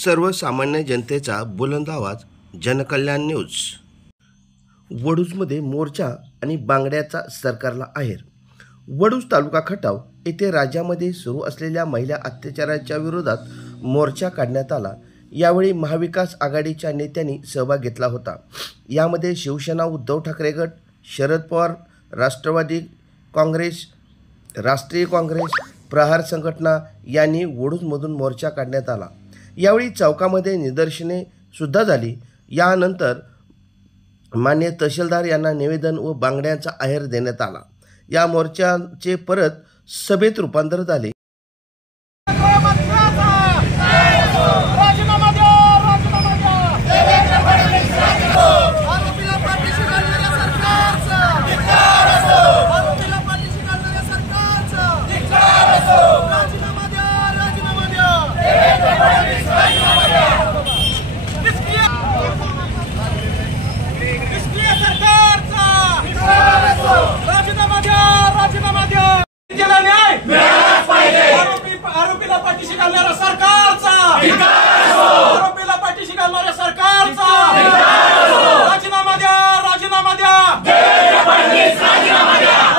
सर्वसामान्य जनतेचा बुलंद आवाज, जनकल्याण न्यूज। वडूजमध्ये मोर्चा आणि बांगड्याचा सरकारला आहेर। वडूज तालुका खटाव येथे राज्यामध्ये सुरू असलेल्या महिला अत्याचाराच्या विरोधात मोर्चा काढण्यात आला। यावेळी महाविकास आघाडीच्या नेत्यांनी सहभाग घेतला होता। यामध्ये शिवसेना, उद्धव ठाकरे गट, शरद पवार, राष्ट्रवादी काँग्रेस, राष्ट्रीय काँग्रेस, प्रहार संघटना यांनी वडूजमधून मोर्चा काढण्यात आला। यावेळी चौकामध्ये निदर्शने सुद्धा झाली। यानंतर मान्य तहसीलदार यांना निवेदन व बांगड्यांचा आहेर देण्यात आला। या मोर्चाचे परत सभेत रूपांतर झाले। आरोपीला पाठीशी घालणाऱ्या सरकारचा आरोपीला पाठीशी घालणाऱ्या सरकारचा राजीनामा द्या, राजीनामा द्या।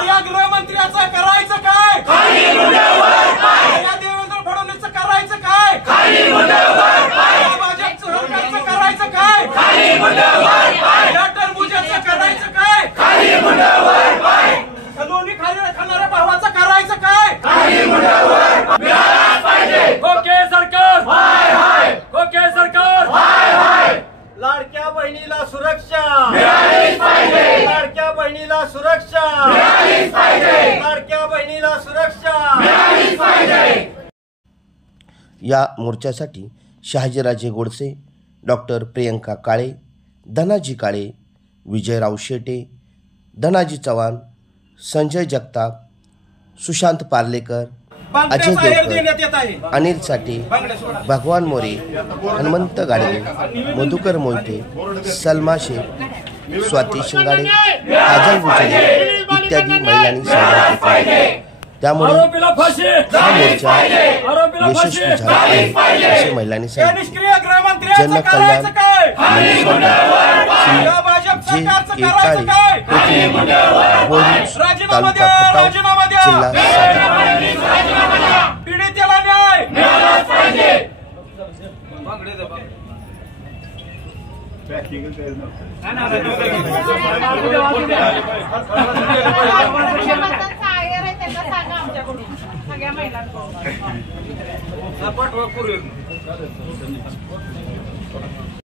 या गृहमंत्र्याचं करायचं काय? या देवेंद्र फडणवीसचं करायचं काय? या भाजप सरकारचं करायचं काय? या टरबुजाचं करायचं काय? लोणी खाणाऱ्या भावाचं करायचं काय? ओके सरकार, हाय हाय। ओके सरकार, हाय हाय। लाडक्या बहिणीला सुरक्षा मिळालीच पाहिजे, लाडक्या बहिणीला सुरक्षा मिळालीच पाहिजे, लाडक्या बहिणीला सुरक्षा मिळालीच पाहिजे। या मोर्चासाठी शहाजीराजे गोडसे, डॉक्टर प्रियंका काळे, धनाजी काळे, विजयराव शेटे, धनाजी चव्हाण, संजय जगताप, सुशांत पार्लेकर, अजय देवकर, अनिल साठे, भगवान मोरे, हनुमंत गाडगे, मधुकर मोहिते, सलमा शेख, स्वाती शिंगाडे, काजल गुजरे इत्यादी महिलांनी सहभाग घेतला। त्यामुळे हा मोर्चा यशस्वी झाला आहे असे महिलांनी सांगितले। जनकल्याण जे काळे, वडूज तालुका खटाव, जिल्हा सातारा। पीडितेला न्याय मिळालाच पाहिजे। सगळ्या महिलांना